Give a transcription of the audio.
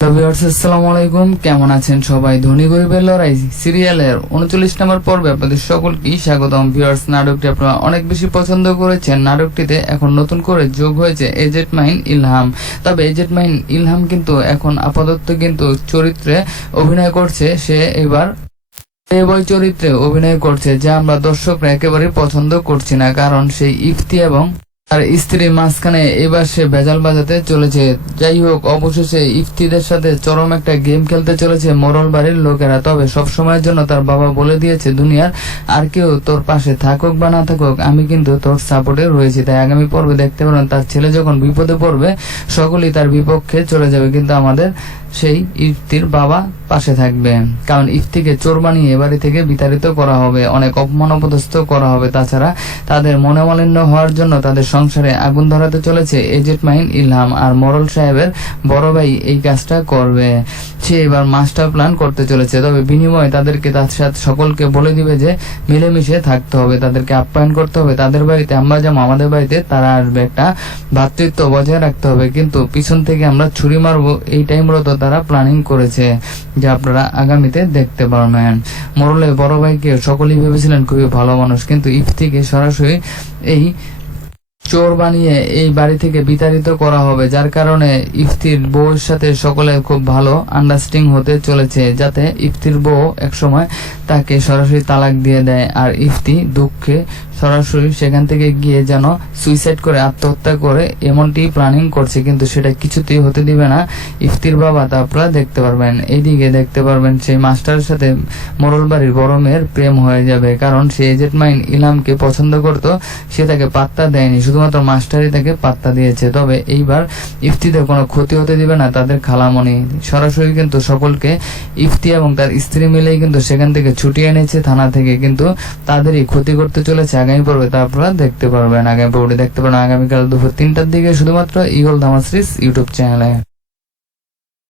আসসালামু আলাইকুম, কেমন আছেন সবাই? ধনী গরিবের লড়াই সিরিয়ালের 39 নম্বর পর্বে আপনাদের সকলকেই স্বাগতম। ভিউয়ার্স, নাটকটি আপনারা অনেক বেশি পছন্দ করেছেন। নাটকটিতে এখন নতুন করে যোগ হয়েছে এজেড মাইন ইলহাম। তবে এজেড মাইন ইলহাম কিন্তু এখন আপাতত কিন্তু চরিত্রে অভিনয় করছে। সে এবার প্লেবয় চরিত্রে অভিনয় করছে, যা আমরা দর্শকরা একেবারেই পছন্দ করছি না। কারণ সেই ইফতি এবং আর স্ত্রীর মাঝখানে এবার সে ভেজাল বাজাতে চলেছে। যাই হোক, অবশেষে ইফতিদের সাথে চরম একটা গেম খেলতে চলেছে মোরল বাড়ির লোকেরা। তবে সব সময়ের জন্য তার বাবা বলে দিয়েছে, দুনিয়ার আর কেউ তোর পাশে থাকুক বা না থাকুক, আমি কিন্তু তোর সাপোর্টে রয়েছি। তাই আগামী পর্বে দেখতে পারেন তার ছেলে যখন বিপদে পড়বে সকলেই তার বিপক্ষে চলে যাবে, কিন্তু আমাদের সেই ইফতির বাবা পাশে থাকবে। কারণ ইফতিকে চোর বানিয়ে বাড়ি থেকে বিতাড়িত করা হবে, অনেক অপমান অপদস্থ করা হবে। তাছাড়া তাদের মনোমালিন্য হওয়ার জন্য তাদের সংসারে আগুন ধরাতে চলেছে এজেড মাইন ইলহাম। আর মোরল সাহেবের বড় ভাই এই কাজটা করবে। সে এবার মাস্টার প্ল্যান করতে চলেছে। তবে বিনিময়ে তাদেরকে তার সাথে সকলকে বলে দিবে যে মিলেমিশে থাকতে হবে, তাদেরকে আপ্যায়ন করতে হবে। তাদের বাড়িতে আমরা যেমন আমাদের বাড়িতে তারা আসবে, একটা ভ্রাতৃত্ব বজায় রাখতে হবে। কিন্তু পিছন থেকে আমরা ছুরি মারবো, এইটাই মূলত তারা প্ল্যানিং করেছে, যা আপনারা আগামীতে দেখতে পারবেন। মোরলের বড় ভাইকে সকলেই ভেবেছিলেন খুবই ভালো মানুষ, কিন্তু ইফতিকে সরাসরি এই চোর বানিয়ে এই বাড়ি থেকে বিতাড়িত করা হবে। যার কারণে ইফতির বউয়ের সাথে সকলে খুব ভালো আন্ডারস্ট্যান্ডিং হতে চলেছে, যাতে ইফতির বউ একসময় তাকে সরাসরি তালাক দিয়ে দেয়। আর ইফতি দুঃখে সরাসরি সেখান থেকে গিয়ে যেন সুইসাইড করে আত্মহত্যা করে, এমনটি প্ল্যানিং করছে। কিন্তু সেটা কিছুতেই হতে দিবে না ইফতির বাবা, তা আপনারা দেখতে পারবেন। এইদিকে দেখতে পারবেন সেই মাস্টারের সাথে মোরল বাড়ির বড় মেয়ের প্রেম হয়ে যাবে। কারণ সে এজেড মাইন ইলহামকে পছন্দ করত, সে তাকে পাত্তা দেয়নি, শুধুমাত্র মাস্টারই তাকে পাত্তা দিয়েছে। তবে এইবার ইফতিদের কোনো ক্ষতি হতে দিবে না তাদের খালামণি। সরাসরি কিন্তু সকলকে ইফতি এবং তার স্ত্রী মিলেই কিন্তু সেখান থেকে ছুটিয়ে এনেছে থানা থেকে, কিন্তু তাদেরই ক্ষতি করতে চলেছে আগামী পর্বে। তা আপনারা দেখতে পারবেন, আগামী পর্বে দেখতে পারবেন আগামীকাল দুপুর 3টার দিকে শুধুমাত্র ইগল ধামাশ্রীস ইউটিউব চ্যানেলে।